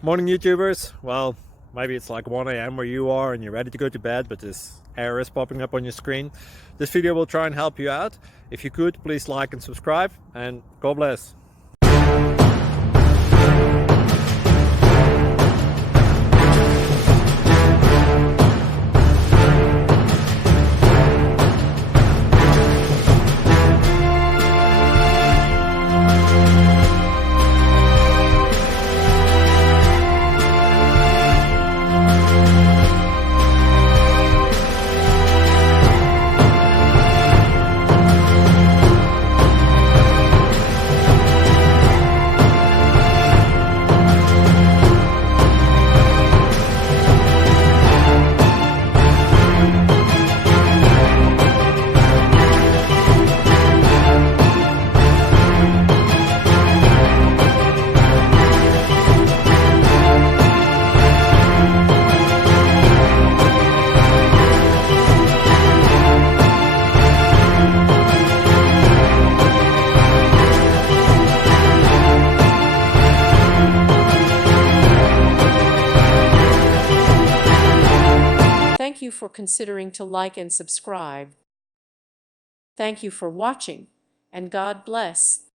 Morning, YouTubers. Well, maybe it's like 1 a.m. where you are and you're ready to go to bed, but this error is popping up on your screen. This video will try and help you out. If you could, please like and subscribe, and God bless. Thank you for considering to like and subscribe. Thank you for watching, and God bless.